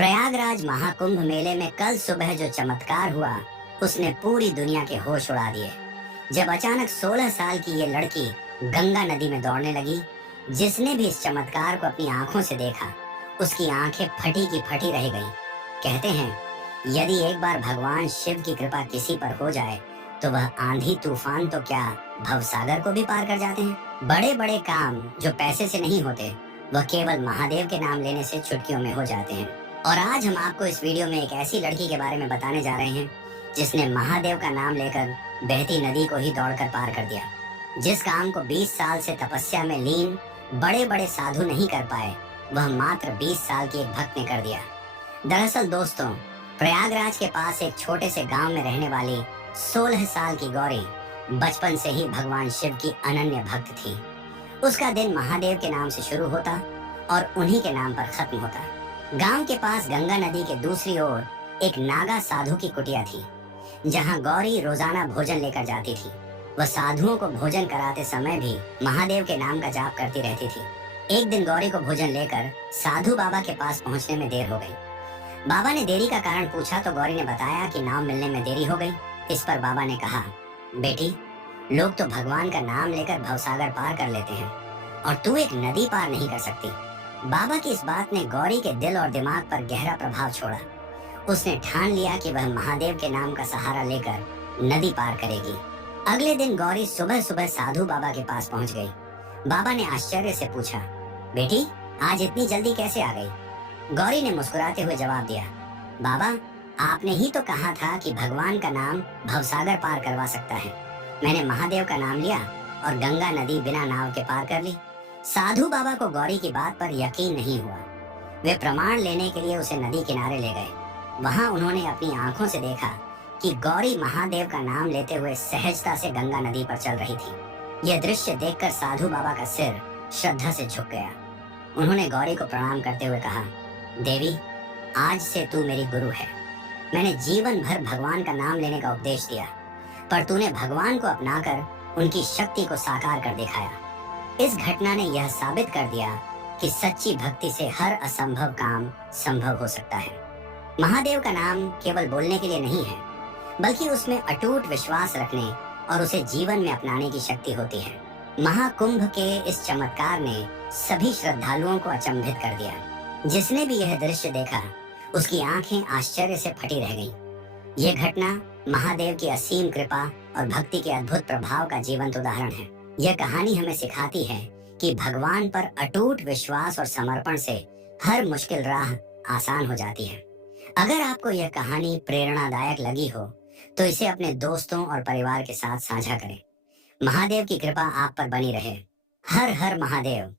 प्रयागराज महाकुंभ मेले में कल सुबह जो चमत्कार हुआ उसने पूरी दुनिया के होश उड़ा दिए। जब अचानक 16 साल की ये लड़की गंगा नदी में दौड़ने लगी, जिसने भी इस चमत्कार को अपनी आंखों से देखा उसकी आंखें फटी की फटी रह गईं। कहते हैं, यदि एक बार भगवान शिव की कृपा किसी पर हो जाए तो वह आंधी तूफान तो क्या, भवसागर को भी पार कर जाते हैं। बड़े बड़े काम जो पैसे से नहीं होते वह केवल महादेव के नाम लेने से चुटकियों में हो जाते हैं। और आज हम आपको इस वीडियो में एक ऐसी लड़की के बारे में बताने जा रहे हैं जिसने महादेव का नाम लेकर बहती नदी को ही दौड़कर पार कर दिया। जिस काम को 20 साल से तपस्या में लीन बड़े बड़े साधु नहीं कर पाए, वह मात्र 20 साल की एक भक्त ने कर दिया। दरअसल दोस्तों, प्रयागराज के पास एक छोटे से गांव में रहने वाली 16 साल की गौरी बचपन से ही भगवान शिव की अनन्य भक्त थी। उसका दिन महादेव के नाम से शुरू होता और उन्हीं के नाम पर खत्म होता। गांव के पास गंगा नदी के दूसरी ओर एक नागा साधु की कुटिया थी, जहां गौरी रोजाना भोजन लेकर जाती थी। वह साधुओं को भोजन कराते समय भी महादेव के नाम का जाप करती रहती थी। एक दिन गौरी को भोजन लेकर साधु बाबा के पास पहुंचने में देर हो गई। बाबा ने देरी का कारण पूछा तो गौरी ने बताया कि नाव मिलने में देरी हो गई। इस पर बाबा ने कहा, बेटी, लोग तो भगवान का नाम लेकर भवसागर पार कर लेते हैं और तू एक नदी पार नहीं कर सकती। बाबा की इस बात ने गौरी के दिल और दिमाग पर गहरा प्रभाव छोड़ा। उसने ठान लिया कि वह महादेव के नाम का सहारा लेकर नदी पार करेगी। अगले दिन गौरी सुबह सुबह साधु बाबा के पास पहुंच गई। बाबा ने आश्चर्य से पूछा, बेटी, आज इतनी जल्दी कैसे आ गई? गौरी ने मुस्कुराते हुए जवाब दिया, बाबा, आपने ही तो कहा था कि भगवान का नाम भवसागर पार करवा सकता है। मैंने महादेव का नाम लिया और गंगा नदी बिना नाव के पार कर ली। साधु बाबा को गौरी की बात पर यकीन नहीं हुआ। वे प्रमाण लेने के लिए उसे नदी किनारे ले गए। वहां उन्होंने अपनी आंखों से देखा कि गौरी महादेव का नाम लेते हुए सहजता से गंगा नदी पर चल रही थी। यह दृश्य देखकर साधु बाबा का सिर श्रद्धा से झुक गया। उन्होंने गौरी को प्रणाम करते हुए कहा, देवी, आज से तू मेरी गुरु है। मैंने जीवन भर भगवान का नाम लेने का उपदेश दिया, पर तूने भगवान को अपनाकर उनकी शक्ति को साकार कर दिखाया। इस घटना ने यह साबित कर दिया कि सच्ची भक्ति से हर असंभव काम संभव हो सकता है। महादेव का नाम केवल बोलने के लिए नहीं है, बल्कि उसमें अटूट विश्वास रखने और उसे जीवन में अपनाने की शक्ति होती है। महाकुंभ के इस चमत्कार ने सभी श्रद्धालुओं को अचंभित कर दिया। जिसने भी यह दृश्य देखा उसकी आंखें आश्चर्य से फटी रह गईं। यह घटना महादेव की असीम कृपा और भक्ति के अद्भुत प्रभाव का जीवंत उदाहरण है। यह कहानी हमें सिखाती है कि भगवान पर अटूट विश्वास और समर्पण से हर मुश्किल राह आसान हो जाती है। अगर आपको यह कहानी प्रेरणादायक लगी हो तो इसे अपने दोस्तों और परिवार के साथ साझा करें। महादेव की कृपा आप पर बनी रहे। हर हर महादेव।